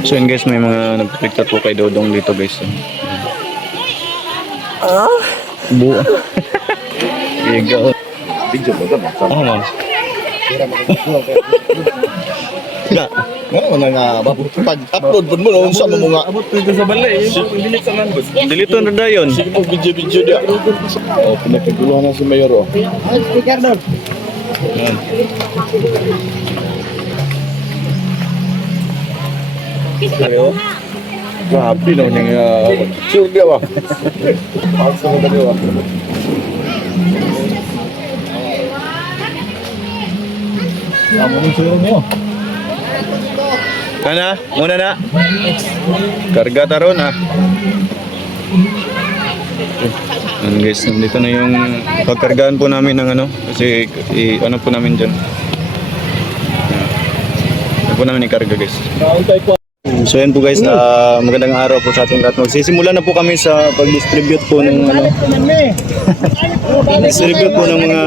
So yun guys, may mga nagpipicture po kay Dodong dito guys. Buo. Iga. Video ba ba? Oo ma'am. Na. Ano nga pag-upload mo no unsa mo nga. Abot dito sa balay, delete sa nambos. Delito na dayon. Sige mo video dia. Oh, pinakaguluhan na si Mayor oh. Speaker doon. Yan. Ayo. Grabe no ning sure dia ba. Alsa mo dali ba. Amo ni sure mo. Ana, muna na. Karga taron ah. Yan guys, nandito na yung pagkargaan po namin ng ano, kasi ano po namin dyan. Ano po namin ikarga guys. So yan po guys, magandang araw po sa ating lahat. Magsisimula na po kami sa pag-distribute po ng ano. Distribute po ng mga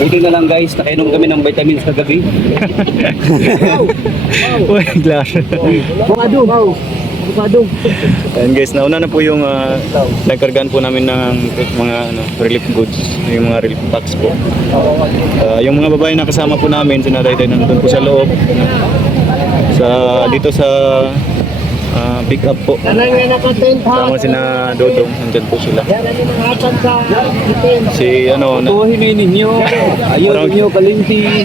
Buti na lang guys, nakainom kami ng vitamins kagabi. Uy, glass. Bukado. And guys, nauna na po yung nagkargaan po namin ng mga relief goods, yung mga relief packs po. Yung mga babae na kasama po namin, sinadayday nandun po sa loob. Dito sa pick up po. Kasama sina Dodong, nandyan po sila. Si ano, Tuhin ninyo. Ayaw ninyo kalinti.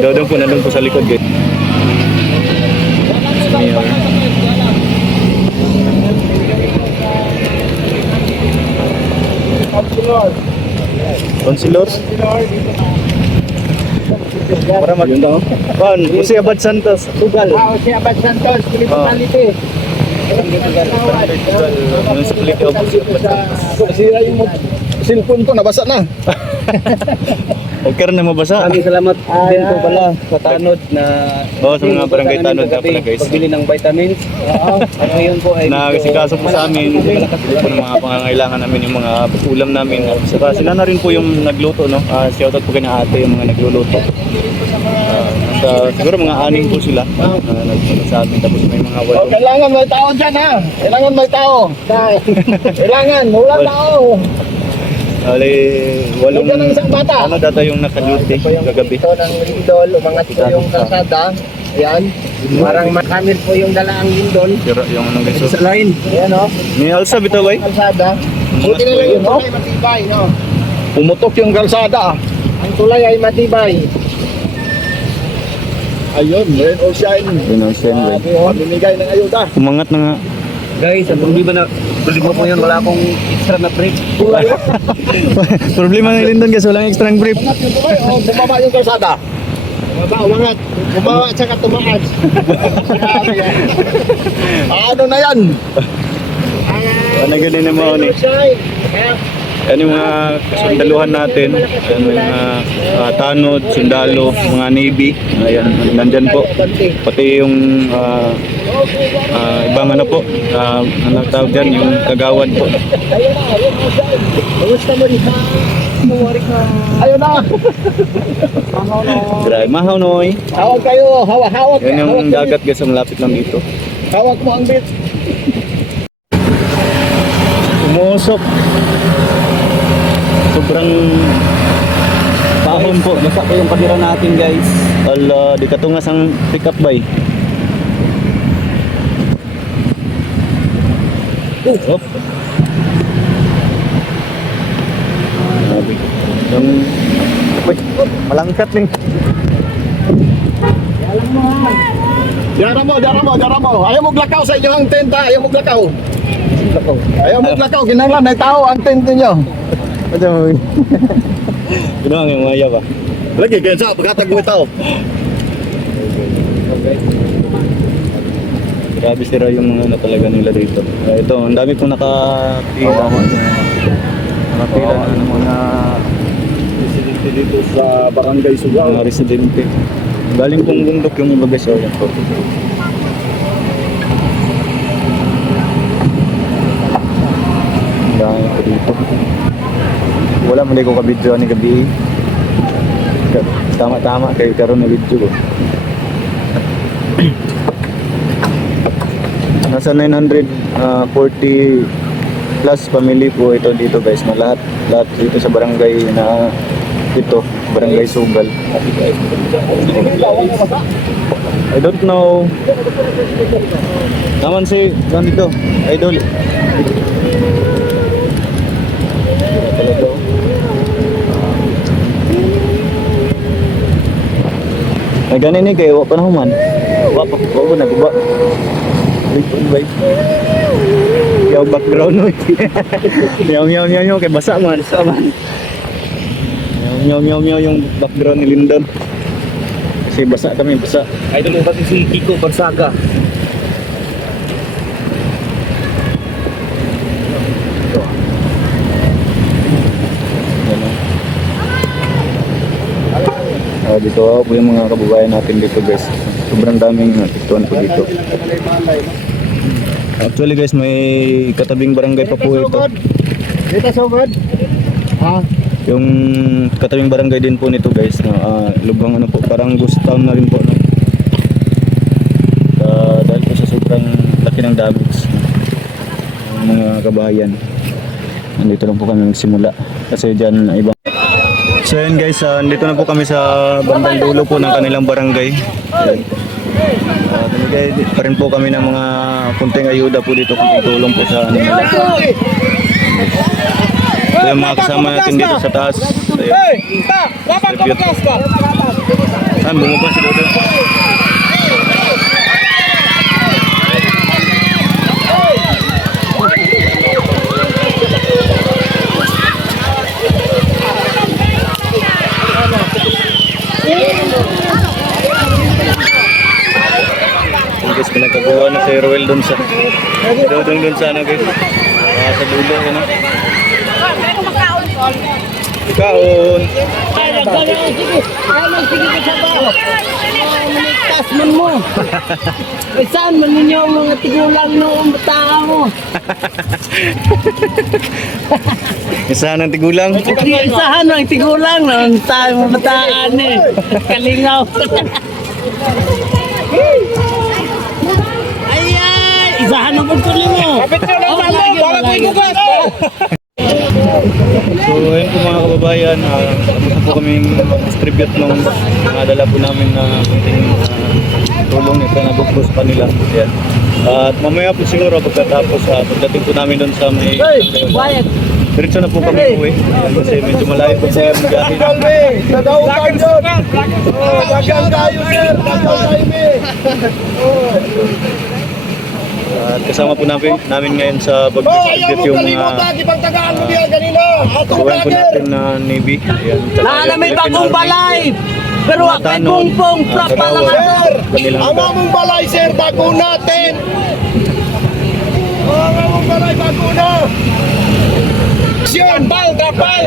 Dodong po nandun po sa likod guys. Consilors? Para maganda. Juan, Jose Abad Santos. Tugal. Si Abad Santos, Municipality. Municipality of Jose Abad Santos. Sira yung cellphone ko nabasa na. Okay na mabasa. Maraming salamat din po pala sa Tanod na Sa mga barangay Tanod na pala guys. pagbili ng vitamins. At ngayon po ay Nakasikaso po sa amin po ng mga pangangailangan namin, yung mga ulam namin. At saka sila na rin po yung nagluto, no? Shoutout po kay na ate yung mga nagluluto. Siguro mga aning po sila nagpunta sa amin. Tapos may mga Oh, kailangan may tao dyan ha. Kailangan may tao. Kailangan, wala tao. walong Ito ng isang bata. ano data yung nakaduty kagabi. Ito ng lindol, umangat po yung kalsada. Ayan. Parang makamit po yung dalaang lindol. Sira yung ano guys. sa line. Ayan o. May alsa bitaw bay. Kalsada. Buti na lang yung tulay matibay, no? Pumutok yung kalsada. Ang tulay ay matibay. Ayun, rain or shine. Yun ang send bay. Pamimigay ng ayuda. Umangat na nga. Guys, ang problema po yun, wala akong extra na break. Problema ng Lindon guys, walang extra brief. Umangat yung tulay o bumaba yung kalsada? Bumaba, umangat. Bumaba at saka tumaas. Ano na yan? Ano ganun naman ni. Yan yung mga sundaluhan natin. Yan yung mga tanod, sundalo, mga navy. Ayan, nandyan po. Pati yung ibang ano po, ano tawag dyan, yung kagawad po. Ayun na. Grabe, mahaw noy. Hawak kayo, hawak. Yan yung dagat guys, malapit lang dito. Hawak mo ang bit. Umusok. Sobrang Bahon po, basta po yung kadira natin guys. ala, di katungas ang pick up bay. Hop. Grabe. Yung uy, malangkat ning. Dara mo. Ayaw mo glakaw sa inyong tenta, ayaw mo glakaw. Ginanglan na tao ang tent ninyo. Ano? Ginawa yung maya ba? Lagi, kaya sa pagkatag mo tao. Grabe sira yung mga ano talaga nila dito. Ito, ang dami pong nakapila. Nakapila na ng mga Residente dito sa Barangay Sugao. mga residente. Galing pong bundok yung iba guys. Yan po. Ang dami po dito. Wala mali ko kabidyo ni gabi. Tama-tama kay karon na video ko. Nasa 940 plus family po ito dito guys, na lahat dito sa barangay na ito, barangay Sugal. I don't know. Naman si dito, idol. Talaga. Ay ganin ni kayo pa na human. Wa pa nagba. Wait. Yung background mo. Meow kay basa man. Meow yung background ni Lindon. Kasi basa kami, basa. Idol mo ba si Kiko Barsaga? Dito po yung mga kababayan natin dito guys. Sobrang daming tiktuan po dito. Actually guys, may katabing barangay pa po ito. Dito sugod. Ha? Yung katabing barangay din po nito guys, na lubang ano po, parang ghost town na rin po, no? Dahil po sa sobrang laki ng damage ng mga kabayan. Nandito lang po kami nagsimula kasi dyan ibang. So yun guys, nandito na po kami sa bandang dulo po ng kanilang barangay. Namigay pa rin po kami ng mga kunting ayuda po dito, kunting tulong po sa nila. So yung mga kasama natin dito sa taas. Saan bumaba si Dodo? Guys, pinagkagawa na si Roel dun sa Dodong dun sa ano guys, sa dulo ano. Kaon. Maligtas man mo. Saan man ninyo ang mga tigulang noong bata mo? Isahan ng tigulang. Isahan ang tigulang noong tayo mga bataan eh. Kalingaw. Ayay! Isahan ang pagkuling mo. Kapit ka lang sa loob. Baka ko igugas. So ayun po mga kababayan, tapos na po kaming distribute nung dala po namin na kunting tulong nito na bukbos pa nila. Ayan. At mamaya po siguro pagkatapos, pagdating po namin doon sa may diretso na po kami uwi. Ayan, kasi medyo malayo po yung biyahe. Nagaukan yun. Dagang tayo sir. Dagang tayo At kasama po namin ngayon sa pag-distribute yung mga kawan po natin na Navy. Ayan, Lala may bagong balay. Pero Mga kay tanod, Pongpong prapa lang kagawad. ako. Kanilang Ang among balay sir, bago natin. Ang among balay, bago na. Siyon, kapal.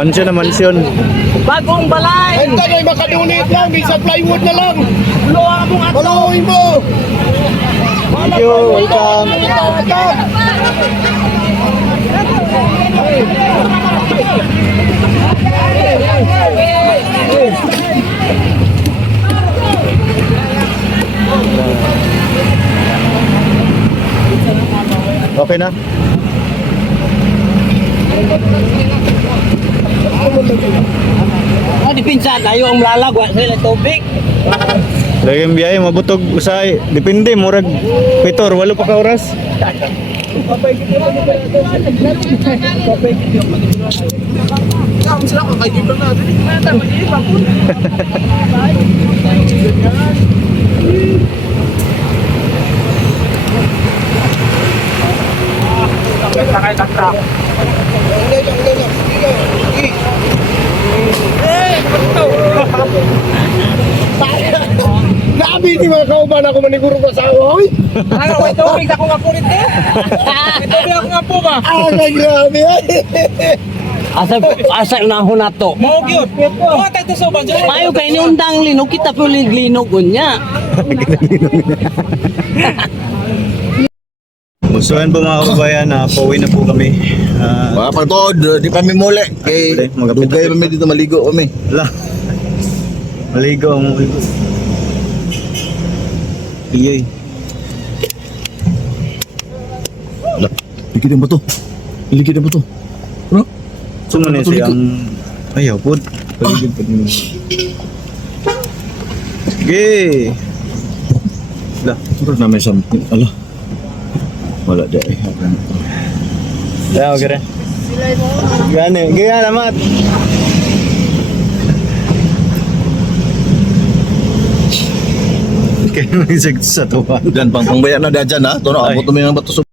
mansyon na mansyon. Bagong balay. Enta na makadunit lang, bisa plywood na lang. Luwa mong ato. Palawin mo. Thank you, welcome. Okay na? Dipinsa tayo ang lalagwa sa tubig. Lagi ang biyahe, mabutog usay. Depende, murag 7 or 8 pa ka oras. Grabe, di mga kauban ako maniguro ka sa ahoy. Ano, may tubig ako nga pulit eh. May tubig ako nga po ba? Ay, grabe. Asa na ho na to. Mo gyud. Mo tay to so ba? Mayo kay ni undang linog kita puli linog unya. So yan po mga kababayan, pauwi na po kami. Mga pagod, di pa kami muli. Kay Magapit dugay na po. kami dito, maligo kami. Wala. Maligo mo. Iyoy. Wala, likid ang bato. Likid ang bato. Ano? So man siyang ayaw po. Paligid po nimo. Sige. Wala. Siguro na may something. Ala. Wala dahil. Ayaw ka rin. Gane, gana mat. Kaya may sa tuwa. Dan pang pangbayan na dyan ha. Ito na, Ay. abot namin ang bato.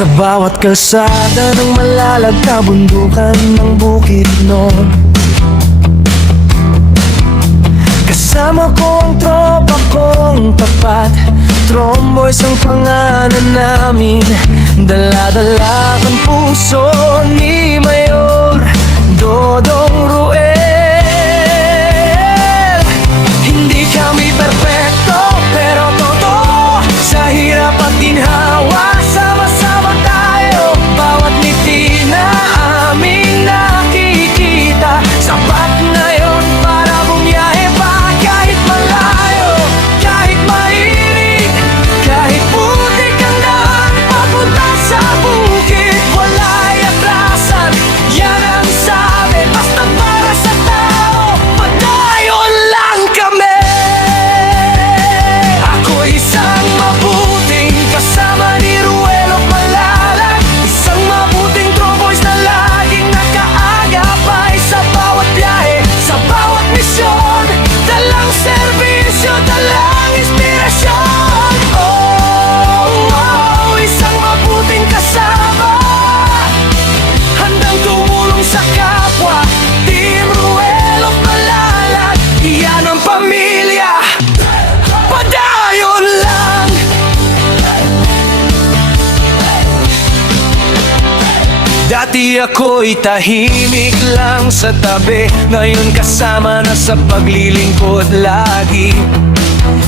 Sa bawat kalsada ng malalagta bundukan ng bukid noon, kasama ko ang tropa kong tapat. Tromboys ang pangalan namin, dala-dala ang puso ni Mayor Dodong Ruel. Hindi kami perfecto pero totoo, sa hirap at ginhawa sama-sama tayo. Bawat ngiti na aming nakikita, sapat na yon para bumiyahe pa. Kahit malayo, kahit mainit, kahit putik ang daan papunta sa bukid, wala'y atrasan, yan ang sabi. Basta para sa tao, padayon lang kami. Ako isang mabuting kasama ni Ruel of Malalag, isang mabuting tromboys na laging nakaagapay sa bawat biyahe, sa bawat misyon. Dalang serbisyo, dalang inspirasyon. Oh, oh, isang mabuting kasama, handang tumulong sa kapwa. Team Ruel of Malalag, iyan ang pamilya. Padayon lang. Dati ako'y tahimik lang sa tabi, ngayon kasama na sa paglilingkod lagi.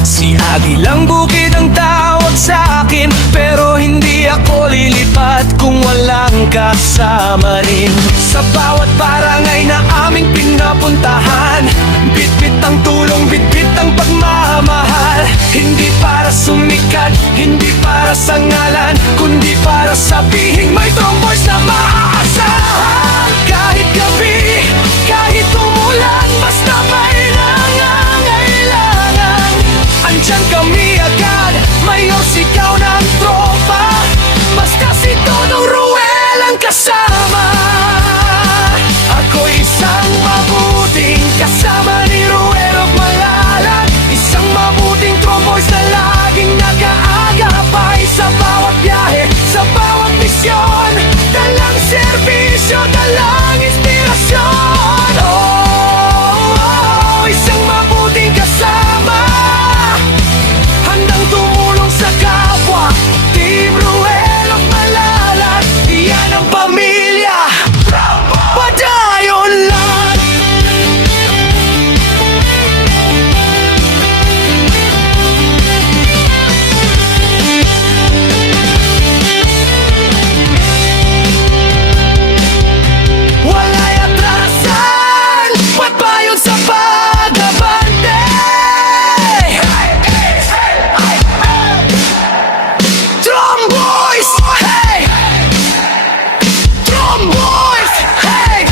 Si Agilang Bukid ang tawag sa akin, pero hindi ako lilipat kung walang kasama rin. Sa bawat barangay na aming pinapuntahan, bitbit ang tulong, bitbit ang pagmamahal. Hindi para sumikat, hindi para sa ngalan, kundi para sabihin may tromboys na maaasahan. Kahit gabi, kahit umulan, basta may nangangailangan, andyan kami agad. Mayor, sigaw ng tropa, basta si Dodong Ruel ang kasama. Ako isang mabuting kasama ni Ruel of Malalag, isang mabuting tromboys na laging nag-aagapay sa bawat biyahe, sa bawat misyon. Dalang serbisyo, dalang inspirasyon. Oh, oh, isang mabuting kasama, handang tumulong sa kapwa. Team Ruel of Malalag, iyan ang pamilya. Padayon lang. Wala'y atrasan, pagbayon sa pag-abante. Tromboys, hey! Tromboys, hey!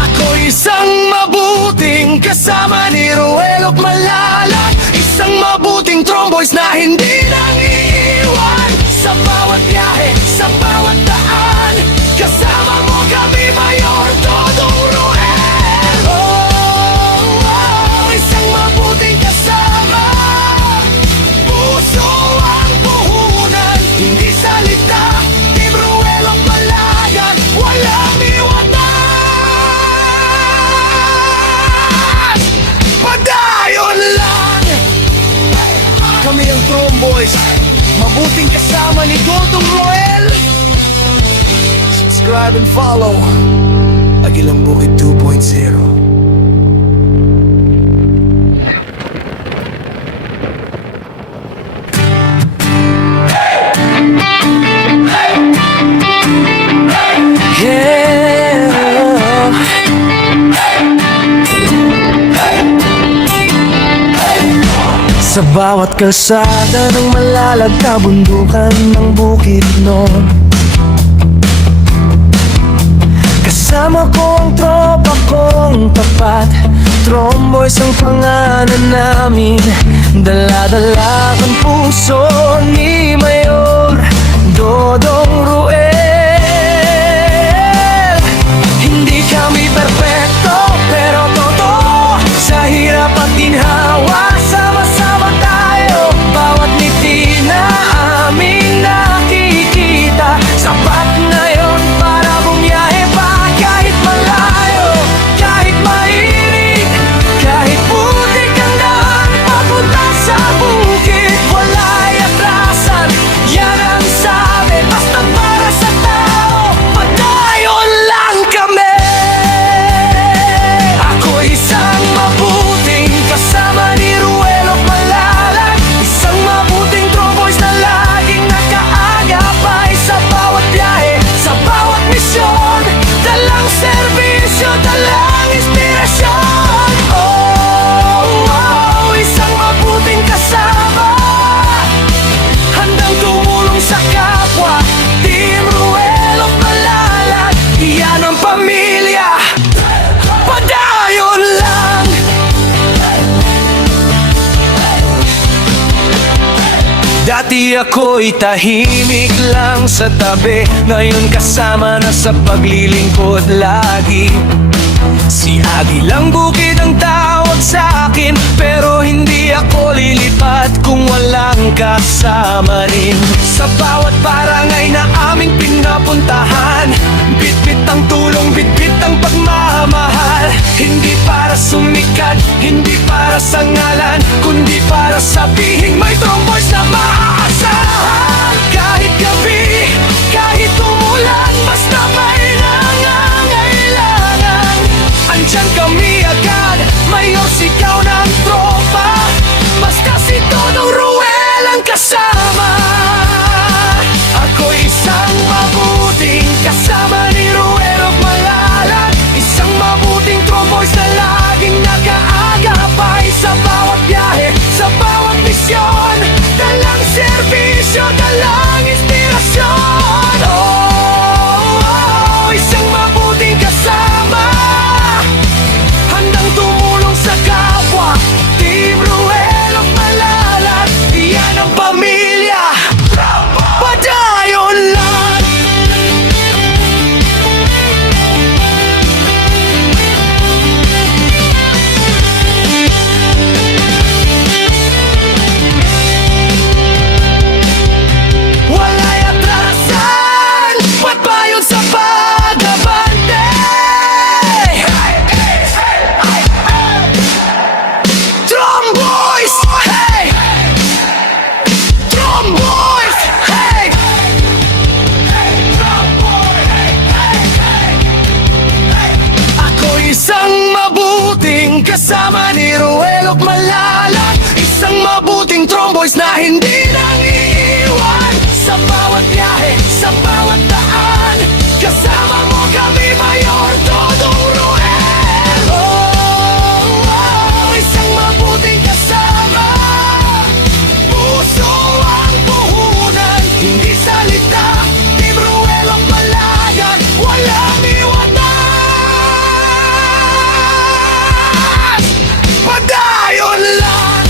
Ako isang mabuting kasama ni Ruel of Malalag, isang mabuting tromboys na hindi nang iiwan. Sa bawat biyahe, sa bawat daan, kasama mo kami, Mayor Dodong Ruel. Oh, oh, isang mabuting kasama, puso ang puhunan, hindi salita. Team Ruel of Malalag, walang iwanan. Padayon lang. Kami ang trombo mabuting kasama ni Dodong Roel. Subscribe and follow Agilang Bukid 2.0. Sa bawat kalsada ng malalag na bundukan ng Bukidnon, kasama ko ang tropa kong tapat. Tromboys ang pangalan namin, dala-dala ang puso ni Mayor Dodong Roel. Hindi kami perfecto, pero totoo, sa hirap at ginhawa, sama-sama tayo. Bawat ngiti na aming nakikita, sapat na yun para bumiyahe pa. Kahit malayo, kahit mainit, kahit putik ang daan papunta sa bukid, wala'y atrasan, yan ang sabi. Basta para sa tao, padayon lang kami. Ako isang mabuting kasama ni Ruelo Malalag, isang mabuting tromboys na laging nakaagapay sa bawat biyahe, sa bawat misyon, dalang serbisyo, dalang inspirasyon. Isang mabuting kasama, handang tumulong sa kapwa. Team Ruelo Malalag, iyan ang pamilya, padayon lang. Dati ako'y tahimik lang sa tabi, ngayon kasama na sa paglilingkod lagi. Si Agilang Bukid ang tawag sa akin, pero hindi ako lilipat kung walang kasama rin. Sa bawat barangay na aming pinapuntahan, bitbit ang tulong, bitbit ang pagmamahal. Hindi para sumikat, hindi para sa ngalan, kundi para sabihin may tromboys na maaasahan. Kahit gabi, kahit umulan, basta may nangangailangan, andyan kami agad. Mayor, sigaw ng tropa, basta si Dodong Roel ang kasama. Ako isang mabuting kasama ni Ruelo Malalag, isang mabuting tromboys na laging nakaagapay sa bawat biyahe, sa bawat misyon, dalang serbisyo, dalang inspirasyon. Isang mabuting kasama, handang tumulong sa kapwa. Team Ruelo Malalag, iyan ang pamilya, padayon lang. Wala'y atrasan, ba't ba yun sa pag-abante? Tromboys! Hey! Tromboys! Hey! Ako isang mabuting kasama ni Ruelo Malalag, isang mabuting tromboys na hindi nang iiwan. Sa bawat biyahe, sa bawat daan, kasama mo kami, Mayor Dodong Roel. Isang mabuting kasama, puso ang puhunan, hindi salita. Team Ruelo Malalag, walang iwanan, padayon lang.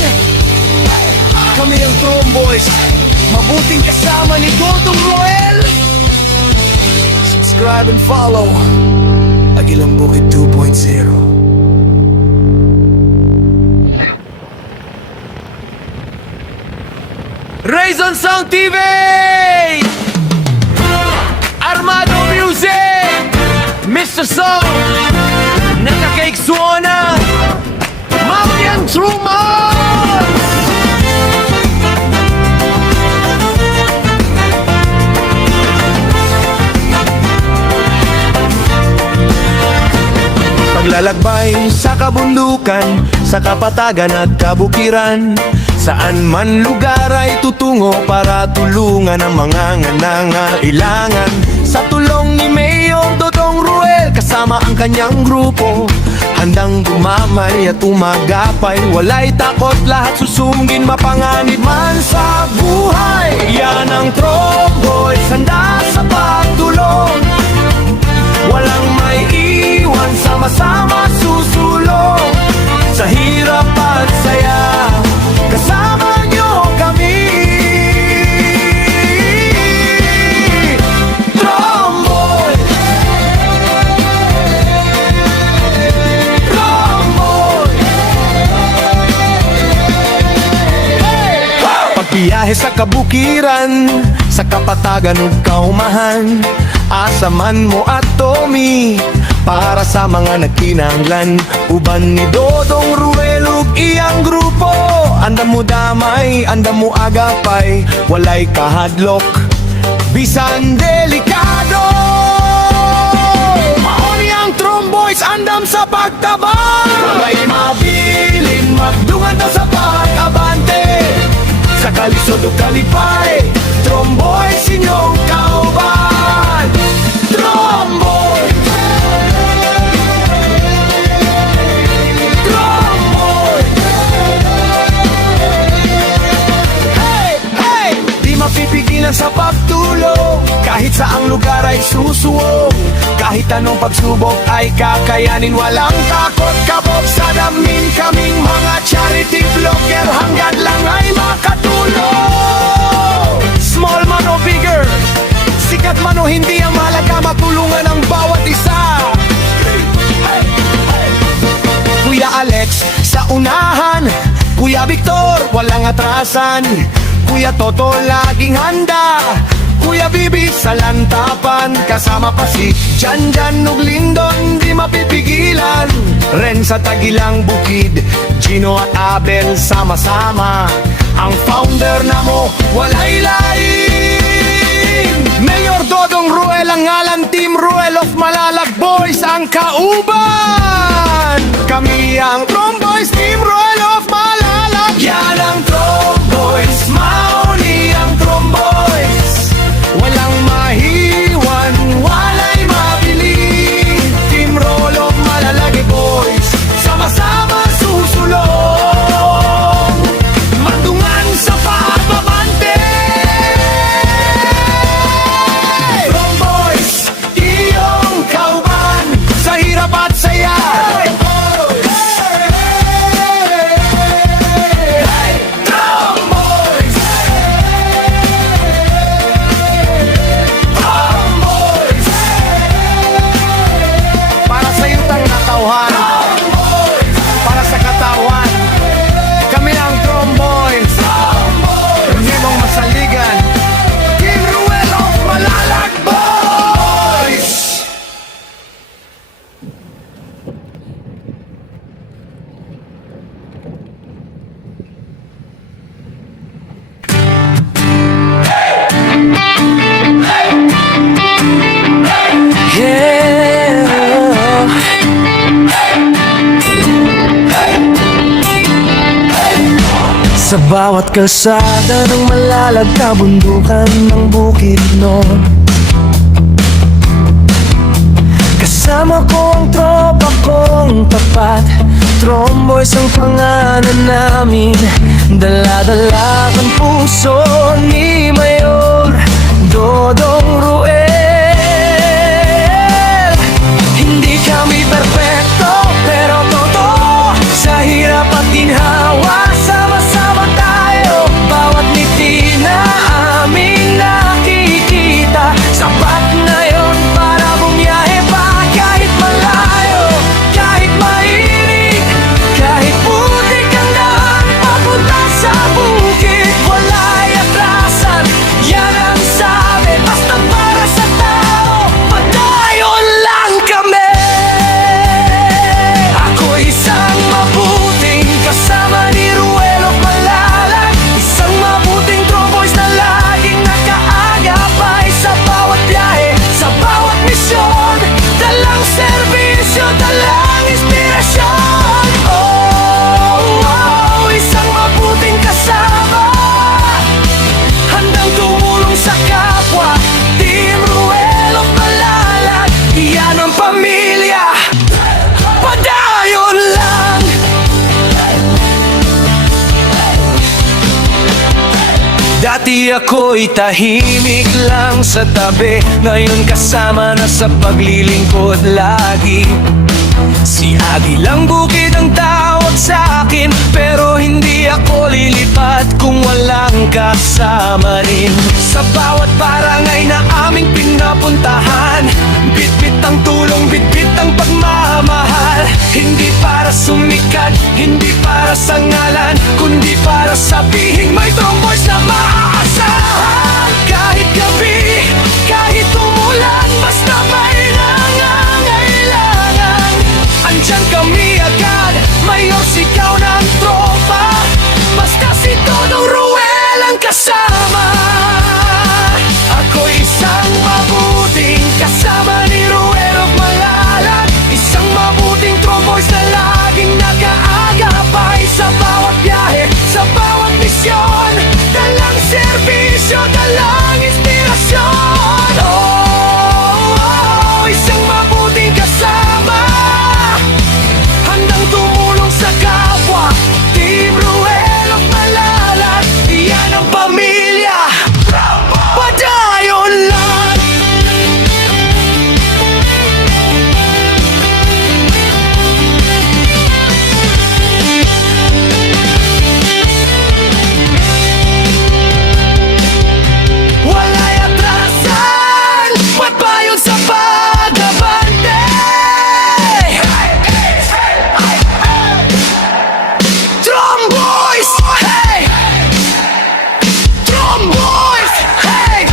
Kami ang tromboys, mabuting kasama ni Dodong Roel. Subscribe and follow Agilang Bukid 2.0. Raison Sound TV, Armado Music, Mr. Song, Nakakake Suona, Mamian Truman. Maglalakbay sa kabundukan, sa kapatagan at kabukiran, saan man lugar ay tutungo para tulungan ang mga nangangailangan. Sa tulong ni Mayor Dodong Ruel kasama ang kanyang grupo, handang gumamay at umagapay, walay takot, lahat susungin, mapanganib man sa buhay. Yan ang Tromboy, handa sa pagtulong, walang may iwan, sama-sama susulong. Sa hirap at saya, kasama nyo kami. Tromboy, Tromboy. Pagbiyahe sa kabukiran, sa kapatagan ug kaumahan, asaman mo at Tommy para sa mga nagkinahanglan. Uban ni Dodong Ruel ug iyang grupo, andam mo damay, andam mo agapay, walay kahadlok, bisan delikado. Mauni ang Tromboys, andam sa pagtabang, walay mabilin, magdungan ta sa pag-abante. Sa kalisod ug kalipay, Tromboys inyong kauban. Tromboy, Tromboy. Hey, hey! Di mapipigilan sa pagtulong, kahit saang lugar ay susuwong, kahit anong pagsubok ay kakayanin, walang takot kabog sa damin. Kaming mga charity vlogger, hanggang lang ay makatulong. Small man o bigger, sikat man o hindi, ang mahalaga matulungan ang bawat isa. Kuya Alex sa unahan, Kuya Victor walang atrasan, Kuya Toto laging handa, Kuya Bibi sa lantapan, kasama pa si Janjan ug Lindon, di mapipigilan. Ren sa Tagilang Bukid, Gino at Abel sama-sama, ang founder na mo walay lain. Mayor Dodong Ruel ang ngalan, Team Ruel of Malalag Boys ang kauban. Kami ang Tromboys, Team Ruel of Malalag. Yan ang Tromboys, mauni ang Tromboys, walang mahiwan, walay mabili. Team Roll of Malalagi Boys, sama-sama susulong, matungan sa pagbabante. Tromboys, iyong kauban, sa hirap at saya. Para sa yutang natauhan, para sa katawan, kami ang Tromboys. Hindi mong masaligan, Team Ruel of Malalag Boys. Sa bawat kalsada ng Malalag, kabundukan ng Bukidnon, kasama ko ang tropa kong tapat. Tromboys ang pangalan namin, dala-dala ang puso ni Mayor Dodong Ruel. Hindi kami perfecto, pero totoo, sa hirap at ginhawa, sama-sama tayo. Bawat ngiti na aming nakikita, sapat na yon para bumiyahe pa. Kahit malayo, kahit mainit, kahit putik ang daan papunta sa bukid, walay atrasan, yan ang sabi, basta para sa tao, padayon lang kami. Ako isang mabuting kasama ni Ruel of Malalag, isang mabuting Tromboys na laging nakaagapay sa bawat biyahe, sa bawat misyon, dalang serbisyo, dalang ang pamilya, padayon lang. Dati ako'y tahimik lang sa tabi, ngayon kasama na sa paglilingkod lagi. Si Agi lang bukid ang tawag sa akin, pero hindi ako lilipat kung walang kasama rin. Sa bawat barangay na aming pinapuntahan, bitbit ang tulong, bitbit ang pagmamahal. Hindi para sumikat, hindi para sa ngalan, kundi para sabihin may tromboys na maaasahan. Kahit gabi, kahit umulan, basta may nangangailangan, andyan kami agad, mayor sigaw ng tropa, basta si Dodong Ruel ang kasama. Ako'y isang mabuting kasama ni Ruel of Malalag, isang mabuting tromboys na laging nag-aagapay sa bawat biyahe, sa bawat misyon, dalang serbisyo, dalang inspirasyon. Oh, isang mabuting kasama, handang tumulong sa kapwa. Team Ruel of Malalag, iyan ang pamilya, padayon lang. Wala'y atrasan, magpayon sa pag-abante. Tromboys, hey! Tromboys, hey!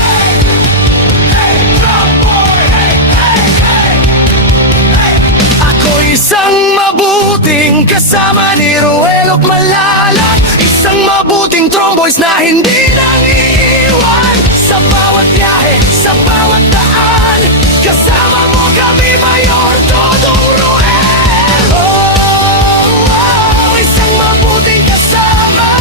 Ako isang mabuting kasama ni Ruel of Malalag, isang mabuting tromboys na hindi nang iiwan. Sa bawat biyahe, sa bawat daan, kasama mo kami, Mayor Dodong Ruel. Oh, isang mabuting kasama,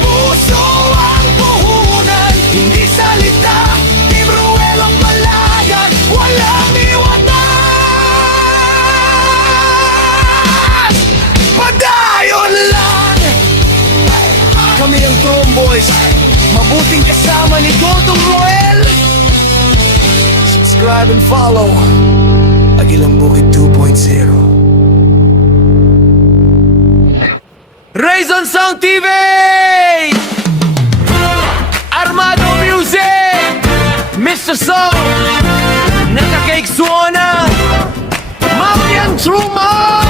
puso ang puhunan, hindi salita. Team Ruel of Malalag, walang iwanan, padayon lang. Kami ang Tromboys, mabuting kasama ni Dodong Ruel. Subscribe and follow Agilang Bukid 2.0. Raison Song TV, Armado Music, Mr. Song, Nakakake Suona, Mamian Truman.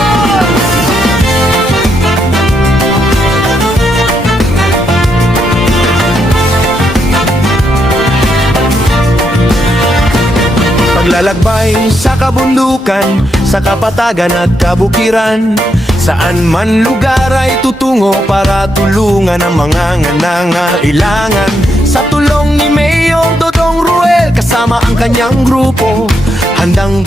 Paglalakbay sa kabundukan, sa kapatagan at kabukiran, saan man lugar ay tutungo para tulungan ang mga nangangailangan. Sa tulong ni Mayor Dodong Ruel, kasama ang kanyang grupo, handang